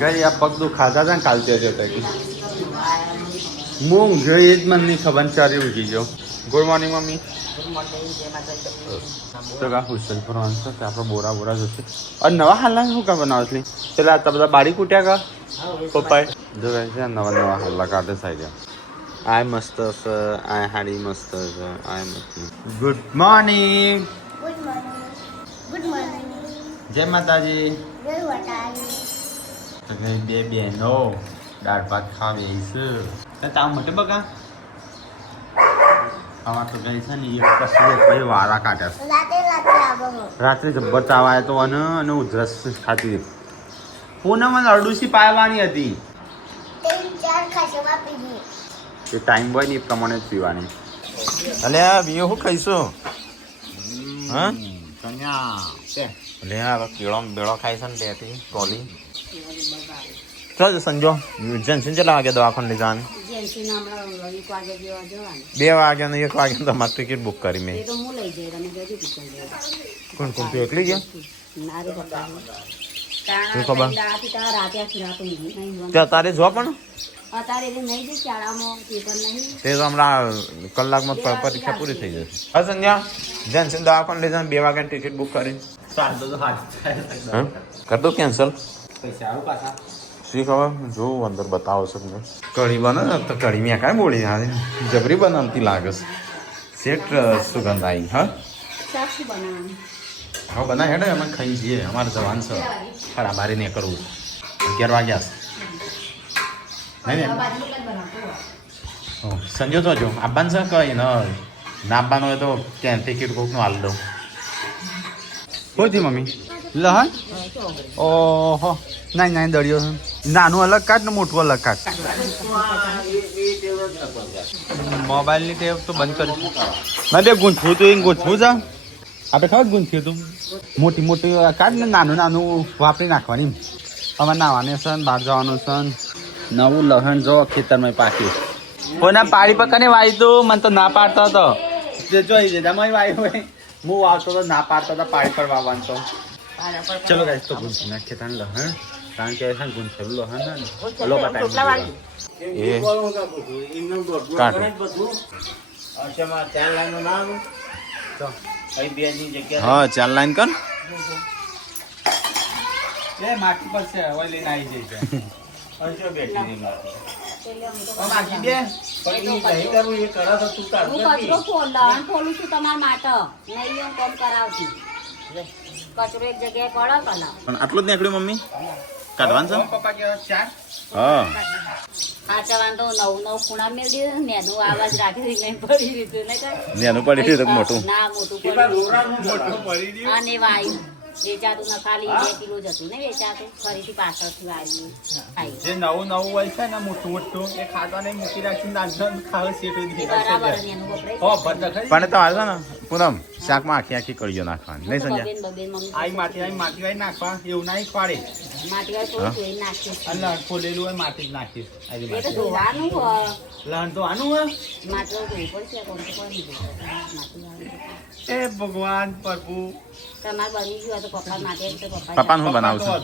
ગઈ આ પગ દુખાતા હતા ને કાલથી જતા હું જોઈ જ મને નહીં ખબર ચારી ઉઠી ગયો. Good morning mummy. તો કા હુસલ ફરવાનું છે આપણે બોરા બોરા જશે અને નવા હાલના શું કા બનાવે પેલા બધા બારી કૂટ્યા કા પપ્પાએ જો કહે છે નવા નવા હાલલા કાઢે સાઈ આ મસ્ત છે આ હાડી મસ્ત છે આ મસ્ત. Good morning. Good morning. Good morning. જય માતાજી. જય માતાજી. તો કઈ બે બેનો દાળ ભાત ખાવી છે તાવ માટે બગા આમાં તો ગઈ છે ને એક કસલે વારા કાઢ્યા રાત્રે જબ્બર તાવ આવ્યો તો અને ઉધરસ ખાતી પૂનમ અડુસી પાવાની હતી એ ટાઈમ હોય ને એ પ્રમાણે જ પીવાની. અલે આ બીઓ શું ખાઈશું હા લે આ કેળો બેળો ખાય છે ને બેથી ટોલી ચાલ સંજો જેન્સિન ચલા વાગે દવાખાને લઈ જવાનું 2 વાગ્યા ને 1 વાગ્યા તમારી ટિકિટ બુક કરી મેં. કોણ કોણ તું એકલી ગયા શું ખબર ત્યાં તારે જો પણ તે તો હમણાં કલાકમાં પરીક્ષા પૂરી થઈ જશે. હા સંજ્ઞા જેન્સિન દવાખાને લઈ જવાનું 2 વાગ્યાની ટિકિટ બુક કરી કર દો કેન્સલ. શી ખબર જોવું અંદર બતાવો છો કઢી બને ને તો કઢી મેં કાંઈ બોલી હારે જબરી બનાવતી લાગે છે સેટ સુગંધ આવી. હા હા બનાવી હેડે અમે ખાઈ જઈએ અમારે જવાનું છે ખરા બારે નહીં કરવું 11 વાગ્યા છે નહીં ને સંજો તો જો આવવાનું છે કઈ ન ના આવવાનું હોય તો ક્યાં ટિકિટ કોકનું હાલ દઉં. હોતી મમ્મી લહન ઓહો નાઈ નાઈ દળિયો નાનું અલગ કાઢ ને મોટું અલગ કાઢ. મોબાઈલની ટેવ તો બંધ કરી બે ગૂંથવું તો એ ગૂંથવું છે આપણે ખબર ગૂંથ્યું તું મોટી મોટી કાઢ ને નાનું નાનું વાપરી નાખવાની. અમારે નાવાનું છે બહાર જવાનું છે નવું લહણ જો ખેતરમાં પાક્યું કોના પાડી પકડને વાવી તું મને તો ના પાડતો હતો જોઈ જતા મેં વાવી હોય હું વાવતો તો ના પાડતો હતો પાડી પર વાવવાનું તો. ચલો ગાઈસ તો ગૂંથી નાખીએ તાન લહણ કારણ કે છે ગૂંથેલું લહણ ને લો બટાઈ એ કાઢો હા 4 લાઈન કર એ માટી પર છે ઓય લઈને આવી જઈશે અજો બેઠી ની માટી ઓ માટી દે પણ ઈ નહીં કરવું એ કરા તો તું તાર હું કચરો ફોલું છું તમાર માટે નહીં હું કામ કરાવતી કચરો એક જગ્યાએ પડો કલા પણ આટલું જ નીકળ્યું મમ્મી કાઢવાનું છે પપ્પા કે 4 હા ખાચવાન તો નવ ખૂણા મેળ દીધું નેનું આવાજ રાખી નહીં પડી દીધું ને નેનું પડી દીધું મોટું ના મોટું પડી અને વાયુ વેચાતું ના ખાલી 2 કિલો જ હતું ને વેચાતું ફરીથી પાછળથી વાયુ જે નવું હોય છે ને મોટું મોટું એ ખાતા નહીં મૂકી રાખીને નાખન ખાવે સેટું દી બરાબર નેનું વપરાય ઓ બંધ ખાઈ પણ તો હાલ છે ને પૂનમ શાકમાં આખી કળીઓ નાખવાની નહીં સમજ્યા આઈ માટી વાઈ નાખવા એવું નહીં ખવાડે માટી વાય થોડું ધોઈ નાખીશ લહણ ફોલેલું હોય માટી જ નાખીશ એ તો ધોવાનું હોય લહણ તો આનું હોય માટી ધોઈ પડશે કોણ તો પડી જશે એ ભગવાન પ્રભુ તમારે બની ગયું તો પપ્પા માટે તો પપ્પાને શું બનાવશું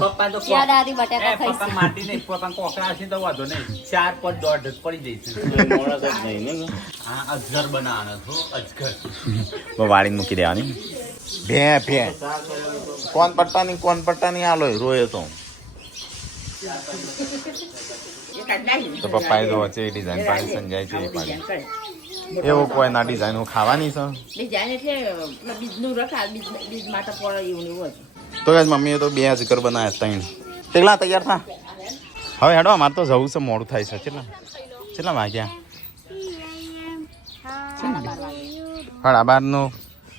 પપ્પા તો ક્યાં દાદી બટાકા પપ્પા ખાઈશ માટી નહીં પપ્પા કોકરા છે તો વાંધો નહીં 4 પર દોઢ પડી જઈશું હા અજગર બનાવવાનો છો અજગર વાળી મૂકી દેવાની ભે કોણ પટ્ટાની હાલો રોયો તો પપ્પાએ તો વચ્ચે ડિઝાઇન પાડી સંજાય છે એ પાડી એવું કોઈ ના ડિઝાઇન હું ખાવાની છે તો જ મમ્મીએ તો 2 અજગર બનાવ્યા 3 તેગલા તૈયાર થા હવે હેડો અમારે તો જવું છે મોડું થાય છે કેટલા વાગ્યા 12:30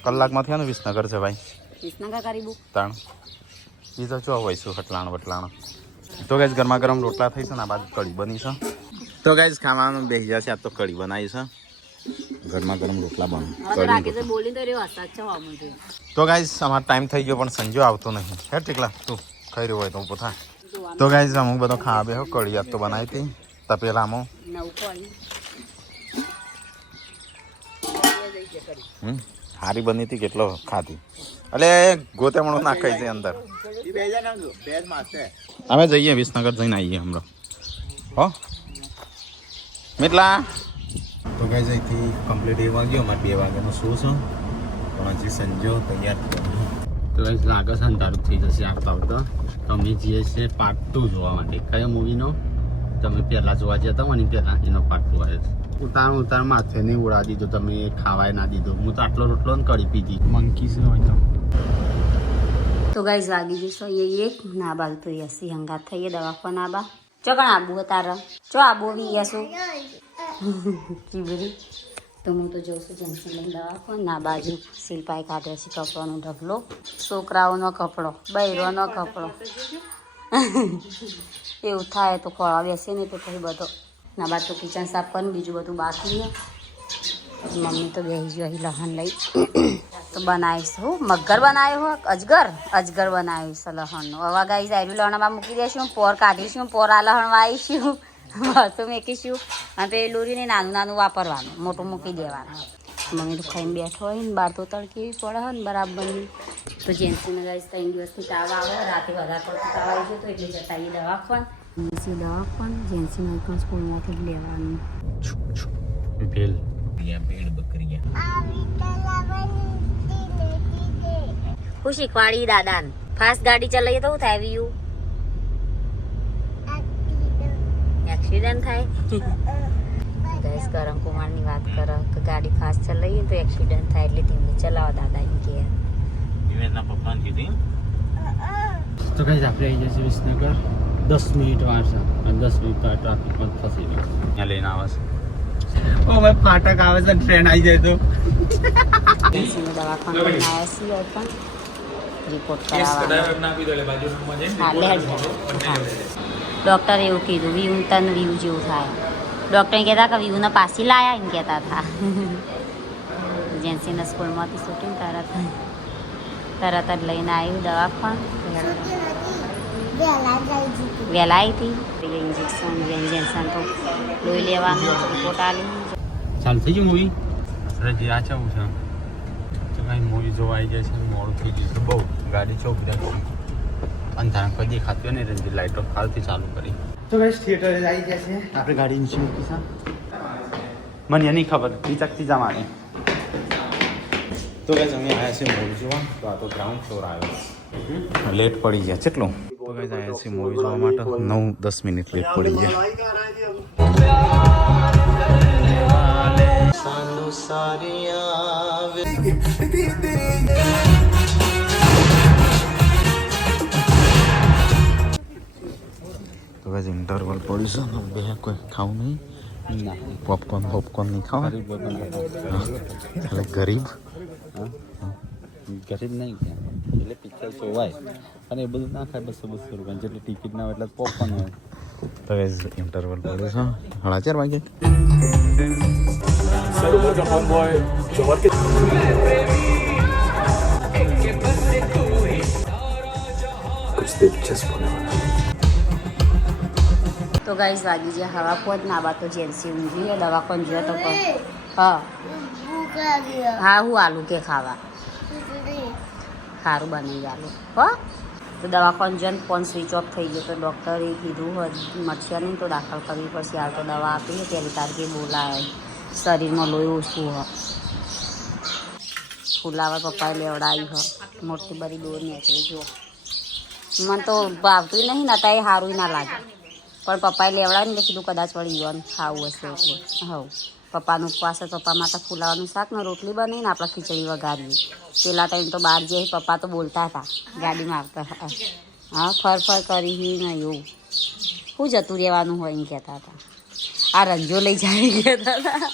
કલાકમાં થયા ને વિસનગર છે ભાઈ વિસનગર કરીબુ તાણ એ તો ચો હોય છું હટલાણ વટલાણ તો ગાઈસ ગરમા ગરમ રોટલા થઈ છે ને આ બાજુ કઢી બની છે તો ગાઈસ ખાવાનું બેસી જશે આ તો કઢી બનાવી છે ગરમા ગરમ રોટલા બને તો ગાઈસ અમારો ટાઈમ થઈ ગયો પણ સંજો આવતો નહીં હે ટીકલા તું ખાઈ રહ્યો હોય તો ઊભો થા તો ગાઈસ અમુક બધો ખાવા બેહો કઢી આજ તો બનાવી હતી તપેલામાં હારી બની હતી કેટલો ખાધી એટલે ગોતેમણો નાખાય છે અંદર અમે જઈએ વિસનગર જઈને આવીએ હમણાં હો મિતલા તો કઈ જઈથી કમ્પ્લીટ 1 વાગ્યો અમારે 2 વાગ્યાનો શો છે પણ હજી સંજો તૈયાર તો લાગે છે અંધારું થઈ જશે આવતા આવતા તમે જઈએ છીએ પાર્ટ 2 જોવા માટે કયો મૂવીનો તમે પહેલાં જોવા જતા હોય ને પહેલાં એનો પાર્ટ 2 આવે છે ઉતાર માથે નહીં ઉડા દીધો તમે ખાવાય ના દીધો હું તો આટલો રોટલો ને કરી પીધી મંકી છે હોય તો ગાઈઝ વાગી જશો એ ના બાલ તો યસી હંગાત થઈએ દવા પણ આબા ચોકણ આબુ તારા ચો આબુ બી યસું ચીબરી તો હું તો જોઉં છું જેન્સી લઈને દવા પણ ના બાજુ શિલ્પાએ કાઢ્યો છે કપડાનો ઢગલો છોકરાઓનો કપડો બૈરોનો કપડો એવું થાય તો ખોળા બેસે ને તો પછી બધો ના બાદ તો કિચન સાફ કરીને બીજું બધું બાકી છે મમ્મી તો બેસી ગયો અહીં લહણ લઈ તો બનાવીશ હું મગર બનાવ્યો હો અજગર બનાવીશ લહણનું હવે ગાઈસ આયરું લહણમાં મૂકી દઈશું પોર કાઢીશું પોર આ લહણ વાવીશું બસો મેકીશું અને પેલી લોરીને નાનું નાનું વાપરવાનું મોટું મૂકી દેવાનું મમ્મી તો ખાઈને બેઠો હોય ને બહાર તો તડકી પડે હોય ને બરાબરની તો જેન્સીને ગાઈસ 3 દિવસથી તાવ આવે રાતે વધારે પડતું તાવ આવી ગયો તો એટલે જતા એ દવાખાન જેન્સીને પણ સ્કૂલમાંથી જ લેવાનું ભેલ ભેડ બકરીયા હું શીખવાડી દાદાને ફાસ્ટ ગાડી ચલાવીએ તો શું થાય વ્યુ એક્સિડન્ટ થાય ગેસ કરમ કુમારની વાત કરો કે ગાડી ફાસ્ટ ચલાવીએ તો એક્સિડન્ટ થાય એટલે ધીમે ચલાવો દાદા એમ કે વિવેકના પપ્પાને કીધી તો કઈ આપણે આવી જશે વિસનગર 10 મિનિટ વાર છે અને 10 મિનિટ તો ટ્રાફિક પણ ફસી ગયો ત્યાં લઈને આવે છે ઓ ભાઈ ફાટક આવે છે ટ્રેન આવી જાય તો દવાખાના આવ્યા છીએ પણ રિપોર્ટ કરાવવાનો ડૉક્ટરે એવું કીધું વ્યૂ તન વ્યૂ જેવું થાય ડૉક્ટરે કહેતા કે વ્યૂને પાછી લાયા એમ કહેતા હતા જેન્સીના સ્કૂલમાંથી શૂટિંગ તરત જ લઈને આવ્યું દવાખાન વહેલા આવી હતી પેલી ઇન્જેક્શન ઇન્જેક્શન તો લોહી લેવાનું રિપોર્ટ આવી ચાલુ થઈ ગયું મૂવી હજી આ છે તો કાંઈ મૂવી જોવા આવી જાય છે મોડું થઈ ગયું છે બહુ ગાડી ચોકી રાખી અંધારા કોઈ દેખાતું હોય ને રંજી લાઇટો ફાલથી ચાલુ કરી તો કઈ થિયેટરે આવી ગયા છે આપણે ગાડી નીચે મૂકી છે મને નહીં ખબર ટીચકથી જવાની તો કઈ અમે આવ્યા છે મૂવી જોવા તો આ તો ગ્રાઉન્ડ ફ્લોર આવ્યો લેટ પડી ગયા કેટલું તો કઈ આવ્યા છે મૂવી જોવા માટે 9-10 મિનિટ લેટ પડી ગયા તો કઈ ઇન્ટરવલ પડ્યું છે ને બે કોઈ ખાવું નહીં ના પોપકોર્ન નહીં ખાવા એટલે ગરીબ ગરીબ નહીં ત્યાં એટલે પિક્ચર જોવાય અને એ બધું ના ખાય 200 રૂપિયા જેટલી ટિકિટ ના હોય એટલે પોપકોર્ન હોય તો ઇન્ટરવલ પડ્યું છે 4:30 વાગે તો ગાઈસ વાગી જાય હવા પોત ના બા તો જેન્સી ઊંઘી હે દવાખાન જોયો તો પણ હા હું આલુ કે ખાવા સારું બની આલુ હો તો દવાખાન જન ફોન સ્વિચ ઓફ થઈ ગયો તો ડૉક્ટરે કીધું મરશે નહીં તો દાખલ કરવી પડશે હાલ તો દવા આપી છે ત્યારે તારીખે બોલાય શરીરમાં લોહી ઓછું હ ફૂલાવા પપ્પાએ લેવડાવી હ મોટી બધી દોર નીકળી જો મને તો ભાવતું નહીં ને ત્યાં સારું ના લાગે પણ પપ્પાએ લેવડાવીને કીધું કદાચ વળી ગયો ખાવું હશે એટલે હવ પપ્પાનું ઉપવાસ પપ્પા માટે ફૂલાવાનું શાક ને રોટલી બનાવીને આપણે ખીચડી વઘારીએ પેલા ટાઈમ તો બહાર જઈ પપ્પા તો બોલતા હતા ગાડીમાં આવતા હતા હા ફર કરી ને એવું શું જતું રહેવાનું હોય એમ કહેતા હતા આ રંજો લઈ જાય કહેતા હતા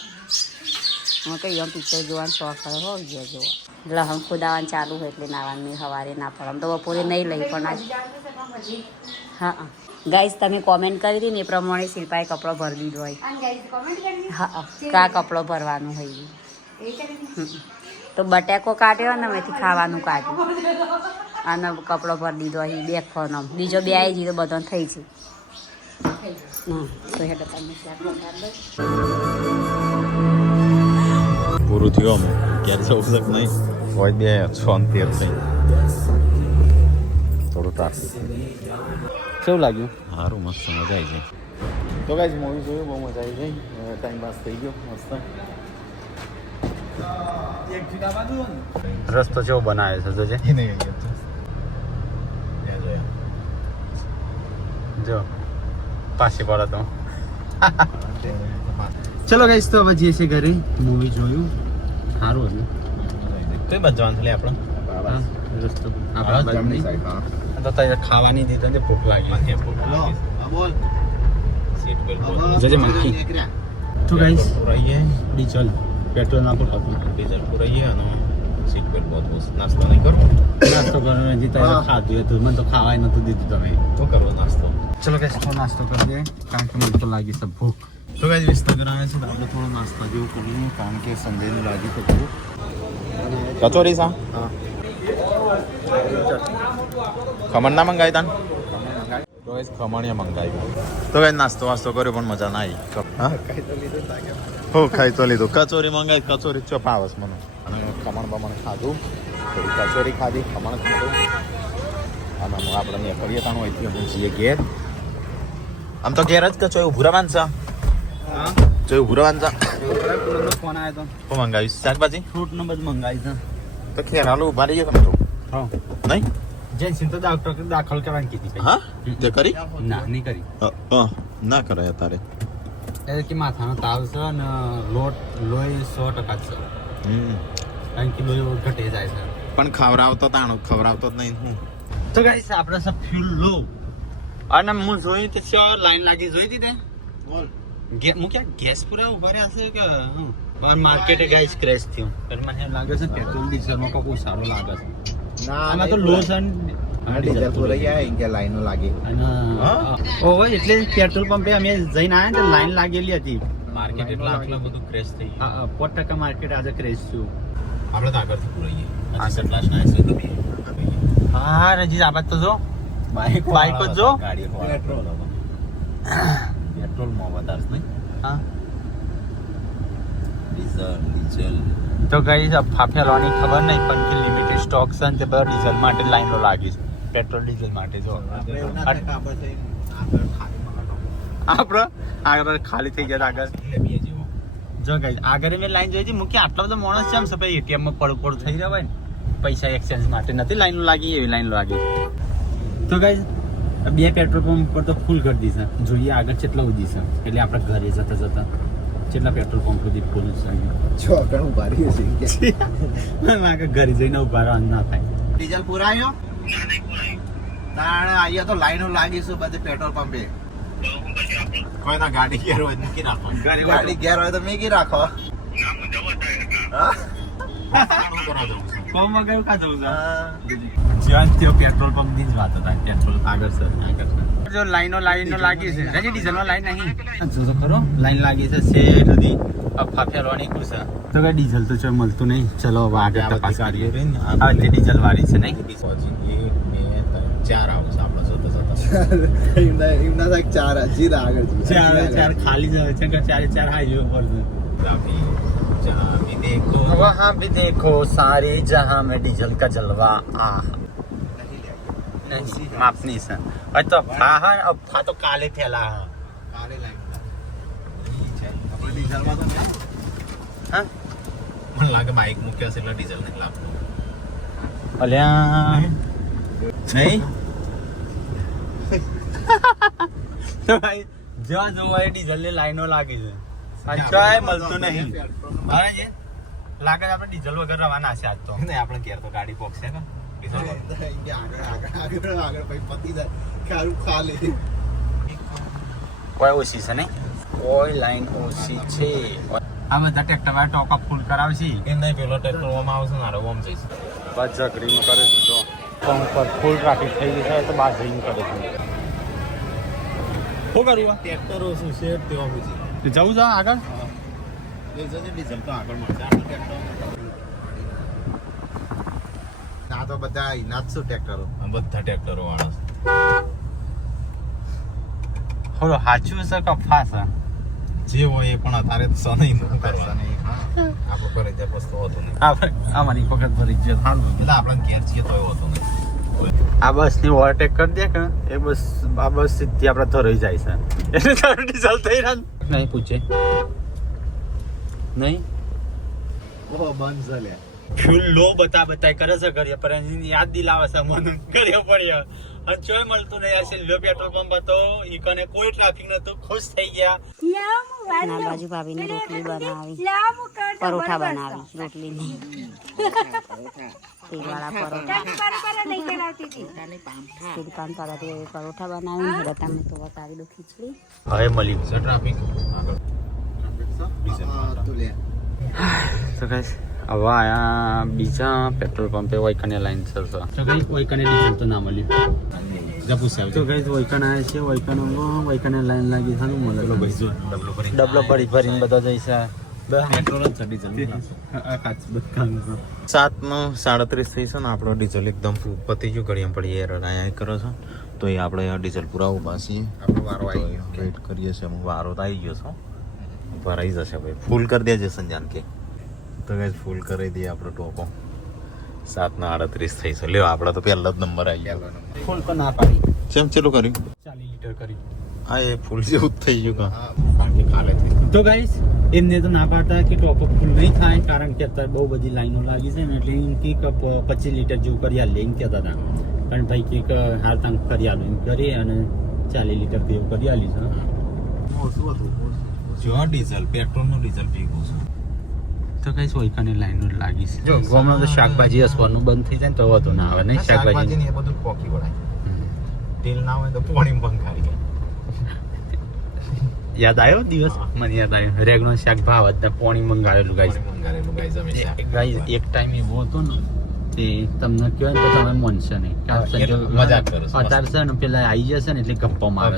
હું તો એમ પિક્ચર જોવાનો શોખ હોય ગયા જોવા લહણ ખોદાવાનું ચાલુ હોય એટલે નાવાનું સવારે ના પડે આમ તો બપોરે નહીં લઈ પણ આજ હા ગાઈસ તમે કોમેન્ટ કરી હતી ને એ પ્રમાણે શિલ્પાએ કપડો ભરી દીધો હોય હા કા કપડો ભરવાનું હોય તો બટેકો કાઢ્યો ને મેથી ખાવાનું કાઢ્યું અને કપડો ભરી દીધો અહીં બે ખોનો બીજો બે આવી ગયો તો બધો થઈ છે તો હેડો તમે પૂરું થયું અમે ક્યારે સૌ શક નહીં હોય 2:13 થઈ થોડું ત્રાસ. કેવું લાગ્યું? સારું મસ્ત મજા આવી જાય. તો ગાઈઝ મૂવી જોયું, બહુ મજા આવી ગઈ. ટાઈમ પાસ થઈ ગયો મસ્ત. રસ્તો કેવો બનાવે છે જોજે. જો પાછી પડે તો. ચલો ગાઈસ તો હવે જઈએ છીએ ઘરે. મૂવી જોયું, સારું હતું. કઈ બાજુ જવાનું છે આપણે? રસ્તો આપણા બાજુ નહીં. તો તને ખાવાની દીધી ને ભૂખ લાગી. સીટ બેલ્ટ જોજે મંકી. તો ગાઈસ પુરાઈએ, ડીઝલ પેટ્રોલ ના પુરાતું. ડીઝલ પુરાઈએ અને સીટ બેલ્ટ બહુ નાસ્તો નહીં કરવો. નાસ્તો કરવાનો હજી તો ખાધું હતું, મને તો ખાવાય નતું દીધું તમે. શું કરવો નાસ્તો? ચલો ગાઈસ તો નાસ્તો કરી દે, કારણ કે મને તો લાગી છે ભૂખ. તો ગાઈઝ વિસ્તાર આવે છે તો આપણે થોડો નાસ્તા જેવું કરીએ, કારણ કે સંજયનું લાગ્યું તો ભૂખ. કચોરી સા? હા. ખમણ ના મંગાવી તાન? તો ગાઈઝ ખમણીયા મંગાવ્યું. તો ગાઈઝ નાસ્તો વાસ્તો કર્યો પણ મજા ના આવી. હા હો ખાઈ તો લીધું. કચોરી મંગાવી, કચોરી ચોપ આવસ મને. અને ખમણ બમણ ખાધું, થોડી કચોરી ખાધી, ખમણ ખાધું. અને આપણે અહીંયા ફરીએ તાણું અહીંથી અમે જઈએ ઘેર. આમ તો ઘેર જ કચો ઉભું રહેવાનું છે. હા જો ઉભું રહેવાનું છે. ફોન આવ્યો તો હું મંગાવીશ શાકભાજી ફ્રૂટ નો બધું મંગાવી છે. તો ખેર હાલો ઉભા રહીએ તમે તો. હા નહીં જેન્સિન તો ડોક્ટર દાખલ કરવાની કીધી. હા તે કરી ના નહીં કરી. ના કરાય તારે. એટલે કે માથાનો તાવ છે અને લોહી 100% છે. કારણ કે લોહી ઘટે જાય છે. પણ ખવડાવતો તાણું ખવડાવતો જ નહીં હું. તો ગાઈસ આપણે છે ફ્યુલ લો. અને હું જોઈ તો લાઈન લાગી જોઈ હતી તે બોલ હું ક્યાં ગેસ પૂરા ઉભા રહ્યા છે કે બહાર માર્કેટે ગાઈસ ક્રેશ થયું. એટલે મને એમ લાગે છે પેટ્રોલ ડીઝલમાં કોઈ સારો લાગે છે. આમાં તો લો છે ડીઝલ પુરાઈ ઇન્કે લાઈનો લાગી. અને ઓહો એટલે પેટ્રોલ પંપે અમે જઈને આવ્યા તો લાઈન લાગેલી હતી. માર્કેટ એટલા આટલા બધું ક્રેશ થઈ ગયું. હા 5% માર્કેટ આજે ક્રેશ થયું. આપણે તો આગળથી પુરાઈએ. આ સટલાસ ના છે તો બી. હા રજી આબાદ તો જો બાઈક જ જો. ગાડી પેટ્રોલ પેટ્રોલમાં વધારે નહીં. હા ડીઝલ તો ગાઈસ ફાફેલવાની ખબર નહીં પણ કે લિમિટેડ સ્ટોક છે ને તે બધા ડીઝલ માટે લાઈનો લાગી છે. પેટ્રોલ ડીઝલ માટે જો આપણે આગળ ખાલી થઈ ગયા આગળ જો ગાઈસ આગળ મેં લાઈન જોઈ હતી મૂકી આટલો બધો માણસ છે એમ ભાઈ એટીએમ માં પડકોડ થઈ રહ્યા હોય ને પૈસા એક્સચેન્જ માટે નથી લાઈનો લાગી એવી લાઈન લાગી. તો ગાઈસ બે પેટ્રોલ પંપ પર તો ફૂલ કરી દીધા. જોઈએ આગળ કેટલા ઉધી છે એટલે આપણે ઘરે જતા જતા કેટલા પેટ્રોલ પંપ સુધી ફૂલ છે. લાગે ઘરે જઈને ઉભા રહેવાનું ના થાય. ડીઝલ પુરાયો તાણે આયા તો લાઈનો લાગીશું બધે પેટ્રોલ પંપે. કોઈ ના ગાડી ગેર હોય મૂકી રાખો. ગાડી ગેર હોય તો મૂકી રાખો. પંપમાં ગયું કા જવું જ્યાં તેઓ પેટ્રોલ પંપ ની જ વાત હતા. પેટ્રોલ આગળ છે જો લાઈનો લાગી છે હજી ડીઝલમાં લાઈન નહીં જો તો ખરો લાઈન લાગી છે શેઠ સુધી ફાફેલવાની ખુશ છે. તો કઈ ડીઝલ તો છે મળતું નહીં. ચલો હવે આગળ તપાસ કરીએ. આ તે ડીઝલ વાળી છે નહીં. 4 આવશે આપણે જોતા જોતા. ચાર ખાલી જ છે કે 4 હાઈવે પર છે. वहाँ भी देखो सारे जहाँ में डीजल का जलवा नहीं मापनी से और तो हाँ अब था तो काले फैला કાલે લાઈન આપણે ડીઝલમાં તો નહીં. हाँ મને લાગે બાઇક મૂક્યા છે એટલે ડીઝલ નહીં લાગતું. अलिया नहीं तो भाई जो जो है डीजल ने लाइनो लागी છે ચાય મળતું નહીં. મારે જે લાગે આપણે ડીઝલ વગર રવાના છે આજ તો. નહીં આપણે ઘેર તો ગાડી પોકશે કે ડીઝલ આગળ પતી જાય ખારું ખાલી. કોઈ ઓછી છે નહીં કોઈ લાઈન ઓછી છે. આ બધા ટ્રેક્ટર વાળા ટોકા ફૂલ કરાવશે એ નહીં પેલો ટ્રેક્ટર ઓમ આવશે ને આરે ઓમ જઈશ. બસ જકડીમાં કરે છે તો પંપ પર ફૂલ ટ્રાફિક થઈ ગઈ છે તો બહાર જઈને કરે છે. શું કરવું ટ્રેક્ટર ઓછું છે તેવા પૂછી જવું છે આગળ. ડીઝલ તો આગળ મળશે આપણે ટ્રેક્ટર. આ તો બધા ઇનાજ શું ટ્રેક્ટરો બધા ટ્રેક્ટરો વાળા થોડો સાચું છે કે અફવા છે જે હોય એ પણ અત્યારે તો સનઈ નું કરવાનું. આપણું કરે ત્યાં વસ્તુ હોતું નહીં. અમારી વખત ભરી છે સારું એટલે આપણે ઘેર છીએ તો હોતું નહીં. આ બસની ઓવરટેક કરી દે કે એ બસ આ બસ સીધી આપણે ધોરાઈ જાય છે એટલે તારું ડીઝલ થઈ રહ્યા નહીં પૂછે નહીં બંધ ચાલે ફ્યુલ લો બતા કરે છે ઘરે પર એની યાદ દિલાવે છે મને ઘરે પડી અને ચોય મળતું નહીં આ લો પેટ્રોલ પંપ હતો ઈ કને કોઈ ટ્રાફિક નતું ખુશ થઈ ગયા ના બાજુ ભાભીને રોટલી બનાવી પરોઠા બનાવી રોટલી નહીં તેલવાળા પરોઠા દુકાન પાડાથી પરોઠા બનાવી હતા મેં તો બતાવી દો ખીચડી હવે મળી છે ટ્રાફિક તો ગાઈસ હવે આયા બીજા પેટ્રોલ પંપે વૈકને લાઈન છે તો ગાઈસ વૈકને ડીઝલ તો ના મળ્યું તો ગાઈસ વૈકન આયા છે વૈકને લાઈન લાગી છે મળે ડબલો ભરીને બધા જઈશે 7:37 થઈ છે ને આપણો ડીઝલ એકદમ પતી ગયું ઘડીએ પડી અહીંયા કરો છો તો એ આપણે ડીઝલ પૂરા ઉભા છીએ આપણો વારો આવી ગયો વેઇટ કરીએ છીએ અમુક વારો તો આવી ગયો છો ભરાઈ જશે ભાઈ ફૂલ કરી દેજે સંજાન કે તો ગાઈસ ફૂલ કરી દઈએ આપણો ટોપો 7:38 થઈ છે લ્યો આપણા તો પહેલા જ નંબર આવી ગયા ફૂલ પણ ના પાડી કેમ ચેલું કર્યું 40 લીટર કરી હા એ ફૂલ જેવું જ થઈ ગયું તો ગાઈસ એમને તો ના પાડતા કે ટોપઅપ ફૂલ નહીં થાય કારણ કે અત્યારે બહુ બધી લાઈનો લાગી છે ને એટલે એમ કે 25 લીટર જેવું કરી આલે એમ કહેતા હતા પણ ભાઈ કે હાલ તાંગ કરી આલું એમ કરી અને 40 લીટર જેવું કરી આલી છે જો ડીઝલ પેટ્રોલનું ડીઝલ પીવું છે તો કઈ સોયકાની લાઈનો લાગી છે જો ગામમાં તો શાકભાજી હસવાનું બંધ થઈ જાય ને તો વધુ ના આવે નહીં શાકભાજી એ બધું પોકી વળાય તેલ ના હોય તો પાણી બંધ કરી ગયા યાદ આવ્યો દિવસ મને યાદ આવ્યો રેગનો શાક ભાવ હતા પાણી મંગાવેલું ગાઈસ ગાઈસ એક ટાઈમ એવો હતો ને તે તમને કહેવાય ને તો તમે માનશો નહીં મજાક કરો છો અત્યારે છે ને પેલા આવી જશે ને એટલે ગપ્પા મારે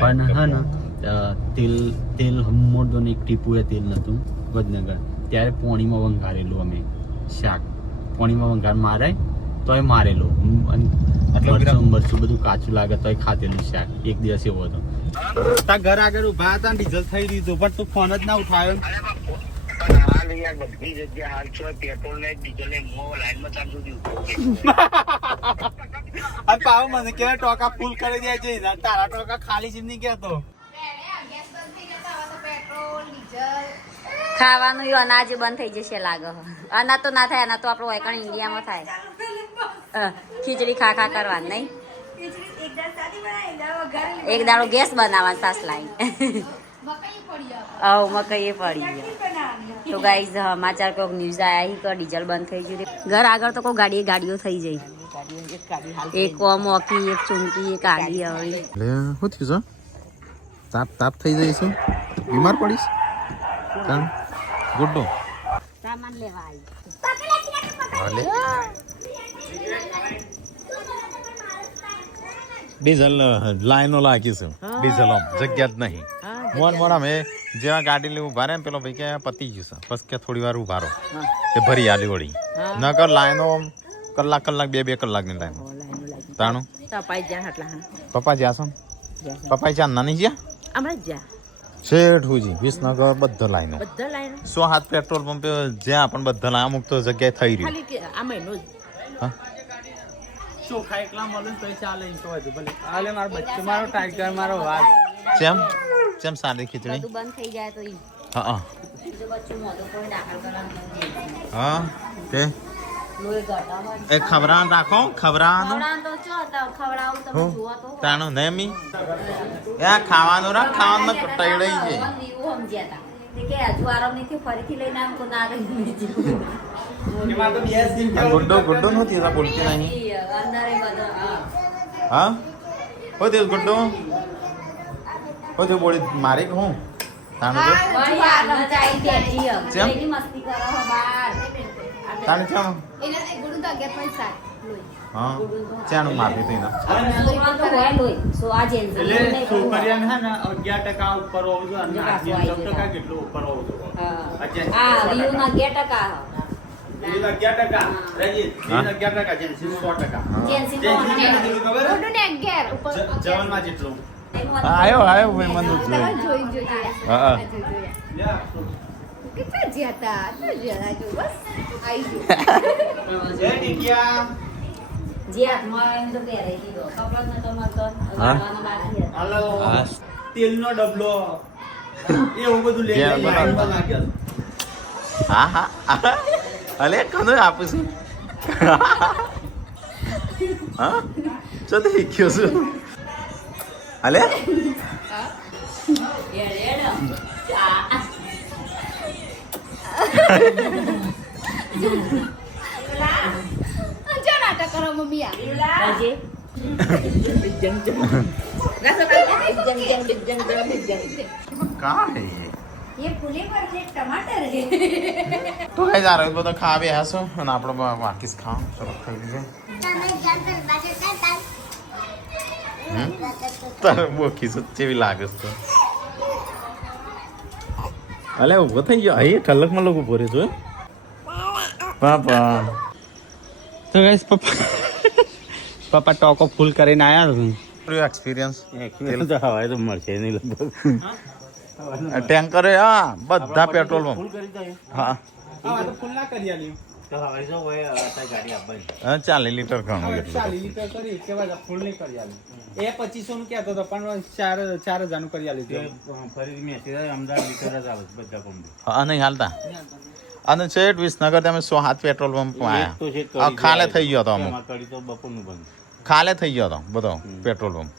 પણ હે ને તેલ મોટો ને એક ટીપું એ તેલ નતું વડનગર ત્યારે પોણીમાં વંગારેલું અમે શાક પોણીમાં વંગાર મારાય તોય મારેલું મરચું બધું કાચું લાગે તોય ખાતેલું શાક એક દિવસ એવો હતો તા ઘર આગળ ઉભા હતા ડીઝલ થઈ રહ્યું હતું પણ તું ફોન જ ના ઉઠાયો બધી જગ્યા હાલ છો પેટ્રોલ ને ડીઝલ ને લાઈનમાં ચાલુ પાવ મને કેવા ટોકા ફૂલ કરી દે છે તારા ટોકા ખાલી છે નહીં કેતો ખાવાનું અનાજ બંધ થઈ જશે લાગે અનાજ તો ના થાય અનાજ તો આપણો વૈકણ ઇન્ડિયામાં થાય ખીચડી ખા કરવાની નહીં એક દાડો ગેસ બનાવવાનું સાસ લાઈન મકઈ પડી ગયો તો ગાઈઝ સમાચાર કોઈક ન્યૂઝ આયા કે ડીઝલ બંધ થઈ ગયું ઘર આગળ તો કોઈ ગાડીઓ થઈ જાય એક મોકી એક ચૂંકી એક આડી આવી એટલે શું થયું છે તાપ થઈ જઈશું બીમાર પડીશ ગુડ્ડો સામાન લેવા હાલે ડીઝલ લાઈનો લાગી છે ડીઝલ આમ જગ્યા જ નહીં મોન અમે જેવા ગાડી લઈ ઉભા રહે ને પેલો ભાઈ કે પતી ગયું છે બસ કે થોડી વાર ઉભા રહો તે ભરી આલી વળી ન કર લાઈનો કલાક બે કલાકની લાઈનો તાણું પપ્પા જ્યાં છો પપ્પા ચાંદ નાની જ્યાં શેઠ હુજી વિસનગર બધા લાઈનો 107 પેટ્રોલ પંપે જ્યાં પણ બધા લાઈન અમુક તો જગ્યાએ થઈ રહ્યું ચોખા એકલા મળે તો ચાલે એમ કહે તો ભલે આલે મારો બચ્ચો મારો ટાઈગર મારો વાત ચેમ સાદી ખીચડી બધું બંધ થઈ જાય તો હા બીજો બચ્ચું મોઢું કોઈ દાખલ કરવાનું હા તે લોહી ઘટાડવાનું એ ખબરાન રાખો ખબરાનું તો ચો ખવડાવું તમે જુઓ તો તાણું ને મી એ ખાવાનું રાખ ખાવાનું ટઈડઈ છે એવું સમજ્યા હતા કે હજુ આરામ નથી ફરીથી લઈને આમ કો ના રહી ગુડ્ડો નહોતી એના બોલતી નહીં અંદર બધો હા હો તે ગુડ્ડો હો તે બોલી મારી હું તાણું તો ચેમ મસ્તી કરો બહાર તાણે ચેમ હા ચાણું મારતી હતી ના એટલે છોકરીઓને હે ને 11% ઉપર હોવું જોઈએ અને 9% કેટલું ઉપર હોવું જોઈએ હા રીયુ ના 11% 11% રજીત 11% જેન્સી 100% જવનમાં જેટલું આયો ભાઈ મને જોઈ હા જે હાથમાં આવે એમ તો પહેરાઈ દીધો કપડાં ને તમારે તો હા? વાળવાનો બાકી હતો. હા. તેલનો ડબલો એવું બધું લે જ્યાં બનાવતા. હા હા અલે કનો આપું છું હા ચો તો શીખ્યો છું અલે હેડ, હેડ. રાજે. કા હે ये फूले पर से टमाटर है તો કઈ જારો બધો ખાવે હાસો અને આપણો વાકીસ ખાવ ચલો ખાઈ લઈએ તારે બોકી સચ્ચેવી લાગે છે તો અલે ઉભો થઈ ગયો અહીં ઠલકમાં લોકો ઉભો રહ્યો જો પાપા તો ગાઈસ પપ્પા ટોકો ફૂલ કરીને આયા એક્સપિરિયન્સ તો હવાય તો મળશે નહીં લગભગ ટેન્કર હા બધા પેટ્રોલ પંપ હા તો ફૂલ ના કરી આલ્યું તો હવે જો હોય ગાડી આપવાની હા 40 લીટર ઘણું એટલું 40 લીટર કરી કેવા ફૂલ નહીં કરી આલ્યું એ 2500 નું કહેતો હતો પણ 4000 નું કરી આલ્યું ફરી મેસેજ અમદાવાદ લીટર જ આવે બધા પંપ હા નહીં હાલતા અને છેટ વિસનગર તમે 107 પેટ્રોલ પંપ આયા ખાલે થઈ ગયો હતો અમુક તો બપોરનું બંધ ખાલે થઈ ગયો હતો બધો પેટ્રોલ પંપ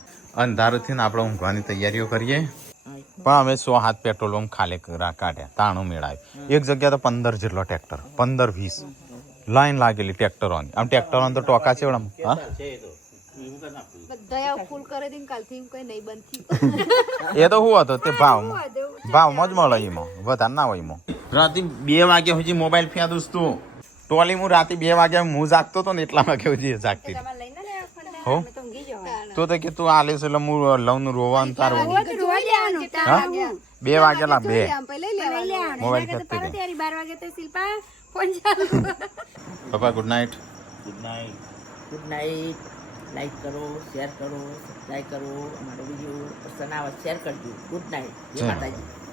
અંધારથી ને આપણે ઊંઘવાની તૈયારીઓ કરીએ પણ અમે 107 પેટ્રોલ પંપ ખાલે કાઢ્યા તાણું મેળાવ્યું એક જગ્યા તો 15 જેટલો ટ્રેક્ટર 15-20 લાઈન લાગેલી ટ્રેક્ટરોની આમ ટ્રેક્ટરો તો ટોકા છે એવડા હા બધા ફૂલ કરે દીન કાલથી કોઈ નહીં બનતી એ તો શું હતો તે ભાવમાં જ મળે એમાં વધારે ના હોય એમાં રાતે 2 વાગ્યા સુધી મોબાઈલ ફેંદુસ તું ટોલી હું રાતે 2 વાગ્યા હું જાગતો હતો ને એટલા વાગ્યા સુધી જાગતી હતી. લઈને લે હો તો કે તું આલીસ એટલે હું લઉં રોવાનું તારું હા 2 વાગેલા 2 મોબાઈલ ખેંચતી હતી. 12 વાગે તો શિલ્પા ફોન ચાલુ પપ્પા good night good night like કરો શેર કરો સબસ્ક્રાઈબ કરો અમારો વિડીયો પસંદ આવે શેર કરજો ગુડ નાઇટ જય માતાજી